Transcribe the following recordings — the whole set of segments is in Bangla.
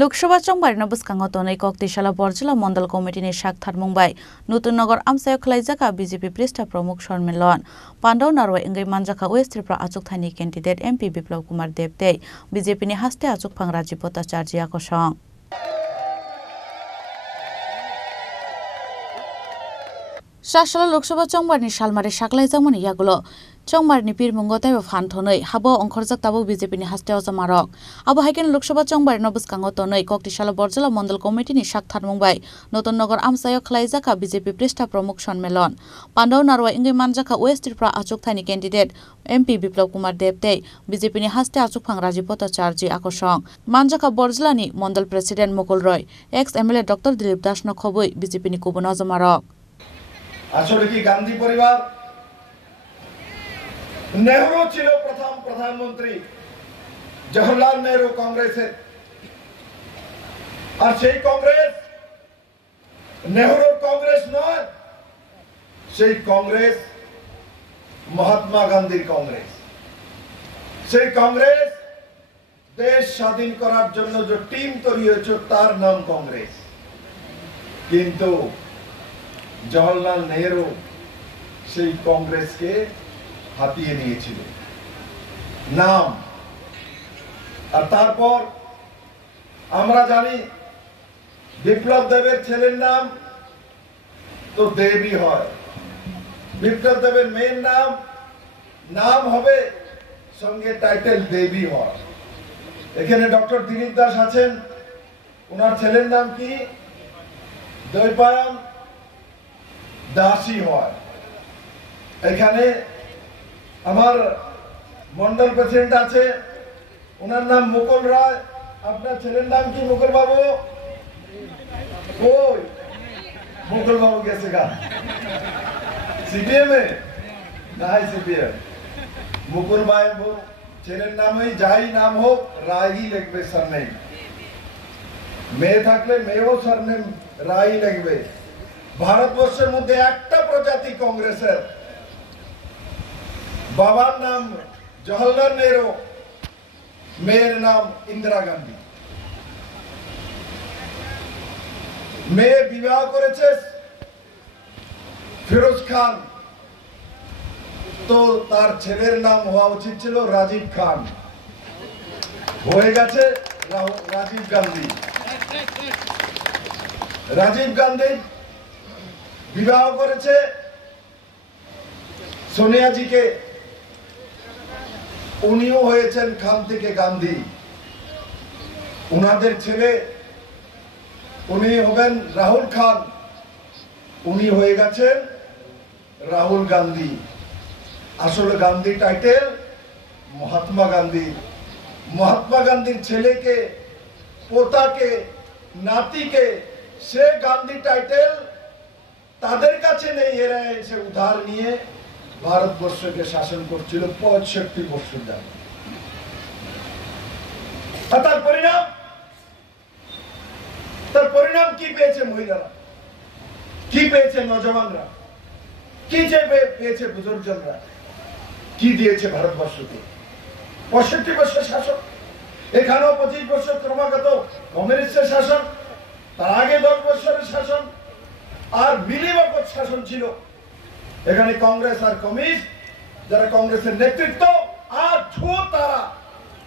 লোকসভা চংবারিনো বসকাঙ্গ তनै কক্তিশালা বরজলা মন্ডল কমিটিनि সাকথার মুম্বাই নতুন নগর আমসায় খলাইজাকা বিজেপি পৃষ্ঠা প্রमुख সম্মেলন পান্ডাव নারওয়াই इंगै मानजाखा वेस्ट त्रिपुरा आचुकथानि कैंडिडेट एमपी बिप्लव कुमार देबते बिजेपिनि हास्ते आचुकफां राजीव भट्टाचार्य आकर्षण शासला लोकसभा चंबारनि सालमारि साकलाइजामनि यागुलो चंबारनि पिरमुंगो ताइबो फानथनै हाबो अंखरजाक ताबो बिजेपिनि हास्ते अजमारक आबो हाइकेन लोकसभा चंबारनि बसकांगो तनै कक्तिशाला बरजला मंडल कमिटिनि साकथार मुंबाई नतुन नगर आमसाय खलाइजाका बिजेपि पृष्ठा प्रमुख सम्मेलन पांडव नारवाई इंगै मानजाखा वेस्ट त्रिपुरा आचुकथानि कैंडिडेट एमपी बिप्लव कुमार देबते बिजेपिनि हास्ते आचुकफां राजीव भट्टाचार्य आकर्षण मानजाखा बरजलानि mandal president Mukul Roy ex MLA doctor Dilip Das नखबुई बिजेपिनि गुबुन अजमारक আসলে কি গান্ধী পরিবার নেহরু ছিল প্রথম প্রধানমন্ত্রী জওহরলাল নেহরু কংগ্রেসের আর সেই কংগ্রেস নেহরুর কংগ্রেস নয় সেই কংগ্রেস মহাত্মা গান্ধীর কংগ্রেস সেই কংগ্রেস দেশ স্বাধীন করার জন্য যে টিম তৈরি হয়েছে তার নাম কংগ্রেস কিন্তু জওহরলাল নেহরু সেই কংগ্রেসকে হাতিয়ে নিয়েছিল নাম আর তারপর আমরা জানি বিপ্লব দেবের ছেলের নাম তো দেবী হয় বিপ্লব দেবের মেয়ের নাম হবে সঙ্গে টাইটেল দেবী হয় এখানে ডক্টর দিলীপ দাস আছেন ওনার ছেলের নাম কি দৈপায়ন দাসী হয় এখানে আমার মন্ডল প্রেসিডেন্ট আছে ওনার নাম মুকুল রায় আপনার ছেলের নাম কি মুকুল বাবু ওই মুকুল বাবু গেছে গা সিপিএম এ নাই সিপিএম মুকুল বাবু ছেলের নামই যাই নাম হোক রায়ই লিখবে सरनेम মেয়ে থাকলে মেয়েও सरनेम রায়ই লিখবে ভারতবর্ষের মধ্যে একটা প্রজাতি কংগ্রেসের বাবার নাম জওহরলাল নেহরু মেয়ের নাম ইন্দিরা গান্ধী মেয়ে বিবাহ করেছে ফিরোজ খান তো তার ছেলের নাম হওয়া উচিত ছিল রাজীব খান হয়ে গেছে রাজীব গান্ধী রাজীব গান্ধী বিবাহ করেছে সোনিয়া জিকে উনিও হয়েছেন খান থেকে গান্ধী উনাদের ছেলে উনি হবেন রাহুল খান উনি হয়ে গেছেন রাহুল গান্ধী আসলে গান্ধী টাইটেল মহাত্মা গান্ধী মহাত্মা গান্ধীর ছেলেকে পোতাকে নাতিকে সে গান্ধী টাইটেল তাদের কাছে নেই এরা এসে উদ্ধার নিয়ে ভারতবর্ষকে শাসন করছিল 65 বছর ধরে তার পরিণাম কি পেয়েছে মহিলারা কি পেয়েছে নওজওয়ানরা কি পেয়েছে বুজুর্গরা কি দিয়েছে ভারতবর্ষকে 65 বছর শাসন এখানেও 25 বছর ক্রমাগত কমিউনিস্টের শাসন তার আগে 10 বছরের শাসন আর মিলিবাপত শাসন ছিল এখানে কংগ্রেস আর কমিউনিস্ট যারা কংগ্রেসের নেতৃত্ব আর তারা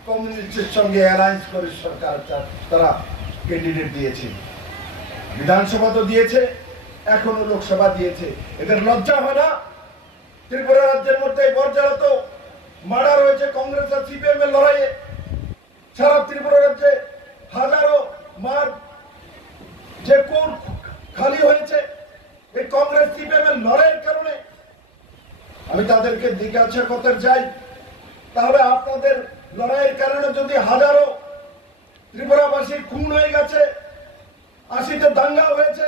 কমিউনিস্টের সঙ্গে অ্যালায়েন্স করে সরকার তারা ক্যান্ডিডেট দিয়েছে বিধানসভা তো দিয়েছে এখনো লোকসভা দিয়েছে এদের লজ্জা হয় না ত্রিপুরা রাজ্যের মধ্যে বরজলা তো মার্ডার হয়েছে কংগ্রেস আর সিপিএম এর লড়াইয়ে সারা ত্রিপুরা রাজ্যে হাজারো মার যে কোর্ট খালি হয়েছে এই কংগ্রেস সিপিএম এর লড়াইয়ের কারণে আমি তাদেরকে জিজ্ঞাসা করতে চাই তাহলে আপনাদের লড়াইয়ের কারণে যদি হাজারো ত্রিপুরাবাসী খুন হয়ে গেছে 80তে দাঙ্গা হয়েছে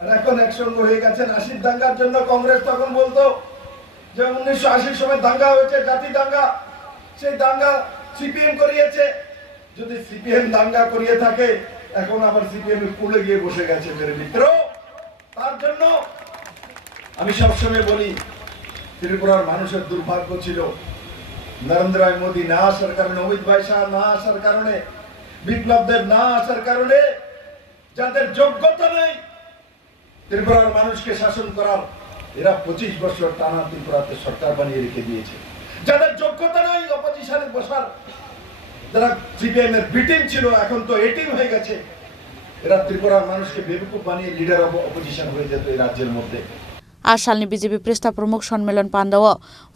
আর এখন একসঙ্গে হয়ে গেছেন 80 দাঙ্গার জন্য কংগ্রেস তখন বলতো যে 1980 সময় দাঙ্গা হয়েছে জাতি দাঙ্গা সেই দাঙ্গা সিপিএম করিয়েছে যদি সিপিএম দাঙ্গা করিয়ে থাকে এখন আবার সিপিএম এর কুলে গিয়ে বসে গেছে মেরে মিত্র তার জন্য আমি সবসময় বলি ত্রিপুরার মানুষের দুর্ভাগ্য ছিল নরেন্দ্র মোদী না আসার কারণে অমিত ভাই শাহ না আসার কারণে বিপ্লবদের না আসার কারণে যাদের যোগ্যতা নেই ত্রিপুরার মানুষকে শাসন করার, এরা 25 বছর টানা ত্রিপুরাতে সরকার বানিয়ে রেখে দিয়েছে। যাদের যোগ্যতা নাই অপোজিশনে বসার, যারা সিপিএম এর বিটিম ছিল এখন তো এটিম হয়ে গেছে, এরা ত্রিপুরার মানুষকে বেবকুফ বানিয়ে লিডার অব অপোজিশন হয়ে যেত এই রাজ্যের মধ্যে। आसालनि बीजेपी प्रेस्टा प्रमुख सम्मेलन पान्दाव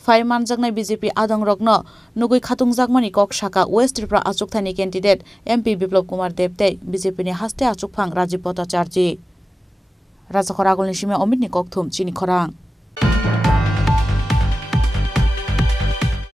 फाइ मानजांनाय बीजेपी आदं रग्न नुगै खातुंजाकमानि कक शाखा वेस्ट त्रिपुरा आचुकथानि कैंडिडेट एमपी बिप्लब कुमार देबते बीजेपीनि हास्ते आचुकफां राजीव भट्टाचार्य राजाखर आगलनि सिमे अमितनि ककथुम चिनि खरां।